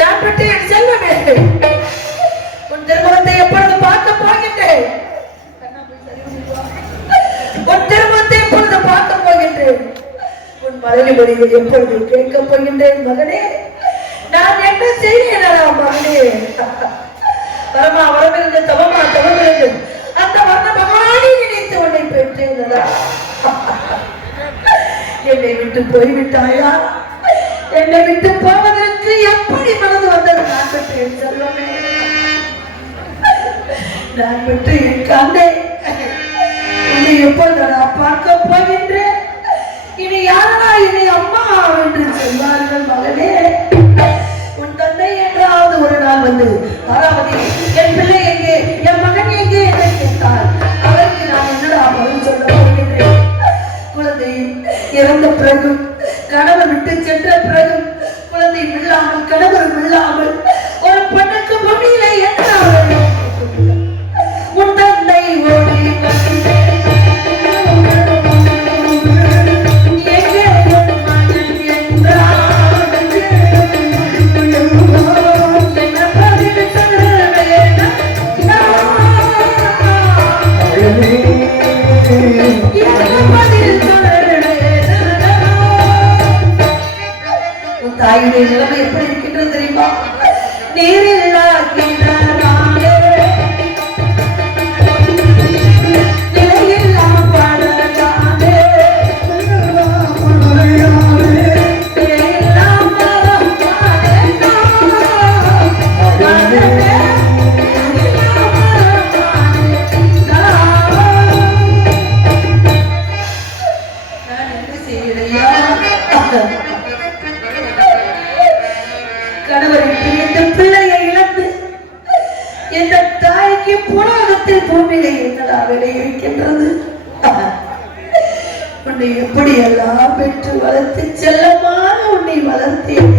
நான் பெற்ற என் செல்வமே, உன் திருமணத்தை எப்பொழுது பார்க்க போகின்றேன்? உன் திருமணத்தை எப்பொழுது பார்க்க போகின்றேன்? உன் மனைவி மொழியை எப்பொழுது கேட்க போகின்றேன்? மகனே, நான் என்ன செய்கிறேனா மகனே? வரமா வரமிருந்து தவமா தவமிருந்து அந்த வர்ண பகவானை நினைத்து உன்னை பெற்றேனடா. என்னை விட்டு போய்விட்டாயா? என்னை விட்டு போவதற்கு எப்படி மனது வந்தது? நான் பெற்றேன் செல்வமே, நான் பெற்று என் கண்ணை உன்னை எப்பொழுது நான் பார்க்க போகின்றேன்? இனி யாரா என்னை அம்மா என்று சொல்வார்கள்? மகனே, உன் தந்தை என்றாவது ஒரு நாள் வந்து தாராவதி என் பிள்ளை எங்கே, என் மகன் எங்கே என்று கேட்டார். அவருக்கு நான் என்னடா பதில் சொல்ல போகின்றேன்? குழந்தை இறந்த பிறகும் கணவர் விட்டு சென்ற பிறகும் குழந்தை இல்லாமல் கணவரும் இல்லாமல் ஒரு பெண்ணுக்கு பூமியில என்ன உன் தந்தை ஓடி தாயுடைய நிலைமை எப்படி இருக்கின்றது தெரியுமா? நீரில்லா கணவரை பிரிந்து பிள்ளையை இழந்து இந்த தாய்க்கு புலகத்தில் பூமியில என்னடா விலை இருக்கின்றது? உன்னை எப்படி எல்லாம் பெற்று வளர்த்து செல்லமாக உன்னை வளர்த்தேன்.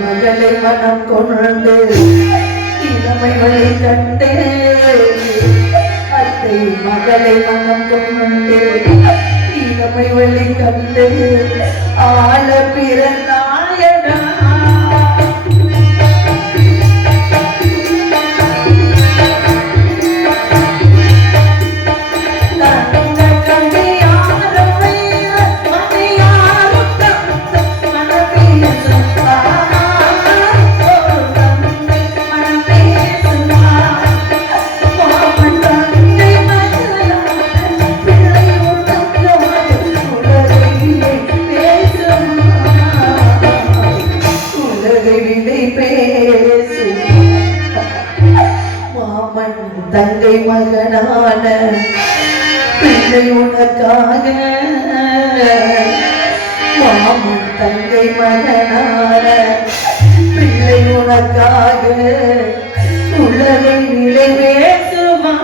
மகளை மனம் கொண்டு இளமை வழி கண்டே அத்தை மகளை மனம் கொண்டு இளமை வழி கண்டு ஆள பிறந்தாயடா. தங்கை மகனான பிள்ளை உனக்காக, மாமன் தங்கை மகனான பிள்ளை உனக்காக உலகை நிலை பேசுமா?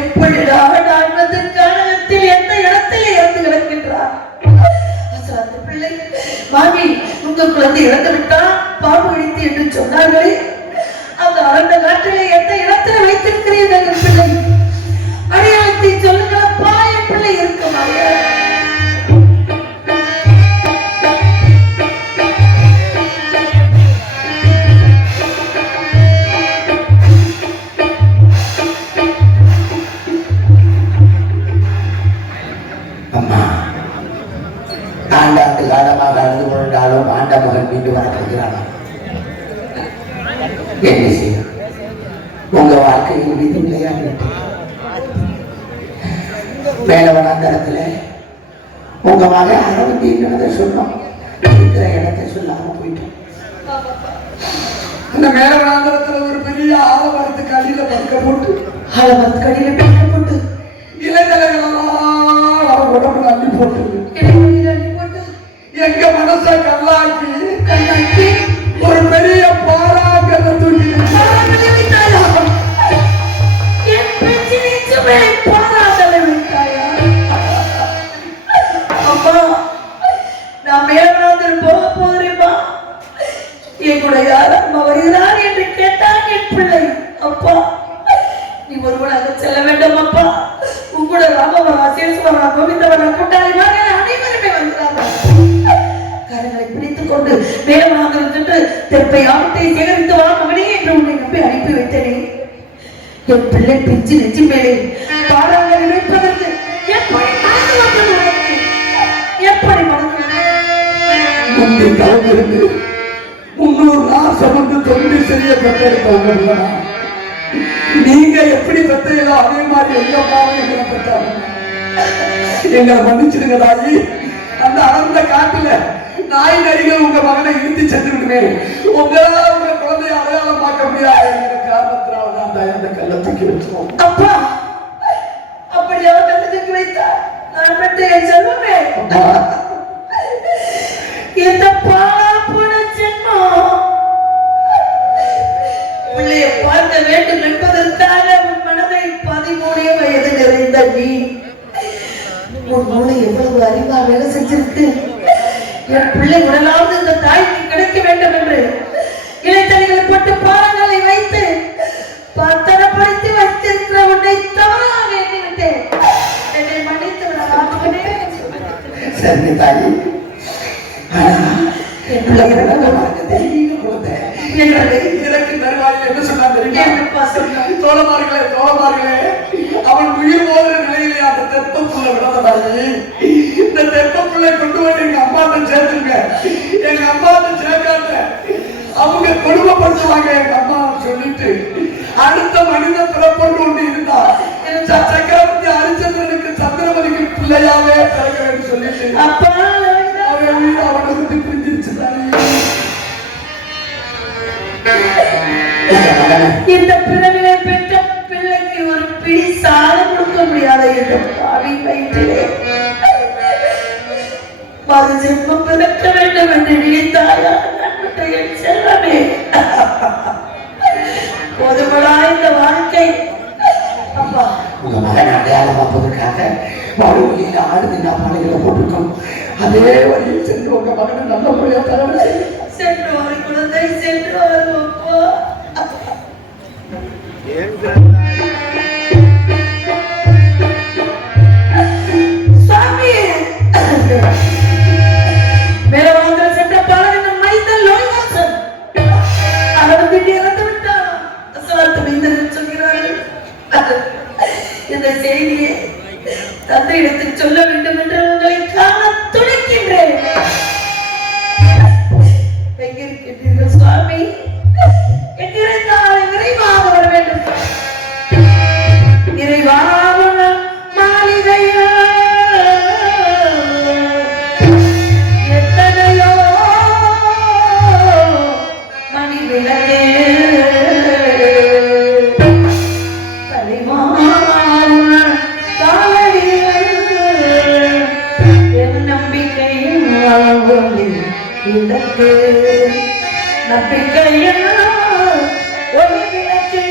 எப்படிதான் நான் வந்து காரணத்தில் எந்த இடத்திலே இறந்து கிடக்கின்றார் அந்த பிள்ளை மாமி உங்க குழந்தை இறந்து விட்டா பாம்பு இடித்து என்று சொன்னார்களே அந்த அறந்த காட்டிலே எந்த இடத்துல வைத்திருக்கிறீர்கள் என் பிள்ளை அடையாளத்தை சொல்லுங்களப்பா என் பிள்ளை இருக்க மாட்டார் ஆண்டாண்டு காலமாக அழுது கொண்டாலும் ஆண்ட மகன் மீண்டு வரப்படுகிறானா? என்ன செய்யும்? உங்க வாழ்க்கையில் விதி விளையாடி மேலவனாந்தரத்துல உங்க மகன் அரவந்தின்றதை சொன்னோம், இருக்கிற இடத்தை சொல்லாம போயிட்டோம். அந்த மேலவனாந்தரத்துல ஒரு பெரிய ஆலமரத்துக்கு அடியில படுக்க போட்டு ஆலமரத்துக்கு அடியில படுக்க போட்டு இலைகளெல்லாம் உடம்புல அள்ளி போட்டு எங்க மனச கல்லாக்கி ஒரு பெரிய பாராங்கத்தை தூக்கி அம்மா நான் மேலவனாந்தர் போக போகிறேம்மா என் கூட யார் அம்மா வருகிறார் என்று கேட்டான் என் பிள்ளை. அப்பா நீ ஒருவனாக செல்ல வேண்டும் அப்பா, உங்களோட ராமவரா சேசுவரா கோவிந்தவரா கூட்டாளி மகன் அனைவருமே வருகிறார்கள். கரங்களை பிடித்துக் கொண்டு மேலவனாந்தர் சென்று தெப்பை ஆட்டை சேகரித்து வா மகனே என்று உன்னை நம்பி அனுப்பி வைத்தேனே. என் பிள்ளை பிஞ்சு நெஞ்சு மேலே பாடங்களை வைப்பதற்கு எப்படி மனது வந்தது உனக்கு? எப்படி மனது முந்தி தலைமிருந்து 300 நாள் சுமந்து தொண்டு செய்ய பெற்றெடுத்தவங்க நீங்க எப்படி பெற்றையோ அதே மாதிரி எங்க அம்மாவும் எங்களை பெற்றாங்க. எங்களை மன்னிச்சிடுங்க தாயி. அந்த அடர்ந்த காட்டுல நாய் நரிகள் உங்க மகனை இழுத்து சென்று விடுமே, உங்களால உங்க குழந்தைய அடையாளம் பார்க்க முடியாது என்ற காரணத்தினால்தான் தாய் அந்த கல்லை தூக்கி வச்சோம். அப்பா அப்படி அவர் கல்லை தூக்கி வைத்தார். நான் பெற்ற என் செல்வமே இந்த பாழாப்போன ஜென்மம் பிள்ளையை பார்க்க வேண்டும் என்பதற்காக உன் மனதை 13 வயது நிறைந்த நீ உன் மூளை எவ்வளவு அறிவா வேலை செஞ்சிருக்கு. என் பிள்ளை உடலாவது இந்த தாய்க்கு கிடைக்க வேண்டும் என்று இளைஞர்களை போட்டு பாலங்களை வைத்து பத்தனப்படுத்தி வைத்திருக்கிற உன்னை தவறாக எண்ணிவிட்டேன். என்னை மன்னித்து விடலாமே. சரி தாயி, எனக்கு தருவாயில் என்ன சொன்னான் தெரியுமா? தோழமார்களே அவன் உயிர் போகிற நிலையிலே அந்த தெப்பப்புள்ள விடாதாயி, இந்த தெப்பப்புள்ளை கொண்டு வந்து எங்க அம்மாட்ட சேர்த்துங்க. எங்க அம்மாட்ட சேர்க்காத அவங்க கொடுமைப்படுத்துவாங்க எங்க அம்மா சொல்லிட்டு அடுத்த மனித பிறப்பொண்டு ஒன்று இருந்தா சக்கரவர்த்தி ஹரிச்சந்திரனுக்கு சந்திரமதிக்கு பிள்ளையாவே பிறக்க வேண்டும் சொல்லிட்டு அவனை விட்டு பிரிஞ்சிருச்சு தானே. இந்த பிறவிலை பெற்ற பிள்ளைக்கு ஒரு பிடி சாதம் கொடுக்க முடியாத இந்த பாவி வயிற்றிலே மறு ஜென்மம் பிறக்க வேண்டும் என்று நினைத்தாயா என் செல்வமே? போதுமடா இந்த வாழ்க்கை. அப்பா உங்க மகன் அடையாளம் பார்ப்பதற்காக வாழ்க்கையில ஆடுது பானைகளை போட்டிருக்கோம். அதே வழியில் சென்று உங்க மகனை நல்ல முறையா தகவல் சென்று ஒரு குழந்தை சென்று வரும் அப்பா. சாமி மேலவாங்கல் சென்ற பாலகன் மைந்தல் லோய்வாசன் அவன் பின்னி இறந்து விட்டான். அசலாத்து மைந்தல் சொல்கிறார்கள். இந்த செய்தியை தந்தையிடத்தில் சொல்ல வேண்டும் என்று உங்களை காண துடிக்கின்றேன். எங்கிருக்கின்றீர்கள் சுவாமி? எங்கிருந்தால் விரைவாக வர வேண்டும். விரைவாக மாளிகையா எத்தனையோ மணி விளக்கே நம்பிக்கையா ஒரு விளக்கு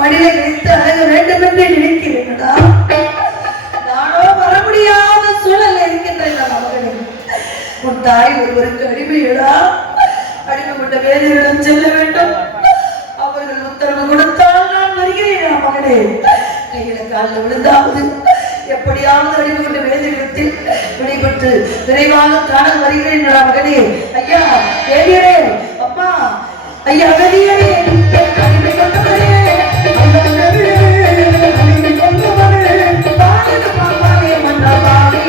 மடியில கிடைத்து அழக வேண்டும் என்று நினைக்கிறேன்டா. நானோ வர முடியாத சூழல் இருக்கின்றேன் மகனே. உன் தாய் ஒருவருக்கு அடிமையடா. அடிமைப்பட்ட வேலையிடம் செல்ல வேண்டும். அவர்கள் உத்தரவு கொடுத்தால் நான் வருகிறேன் மகனே. கையில காலில் விழுந்தாவது எப்படியாவது அடிமைப்பட்ட வேலையிடத்தில் விடைபெற்று விரைவாக காண வருகிறேன் மகனே. ஐயா வேலியரே, அம்மா, ஐயா வேலியரே, அடிமை கொண்டவரே, அந்த வேலியரே, அடிமை கொண்டவரே, பாடல் பாப்பாரே மன்னவாரே,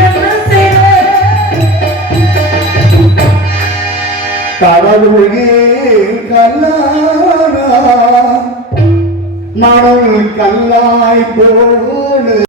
என்ன செய்வேன்? கடவுளே கல்லானா மணல் கல்லாய் போன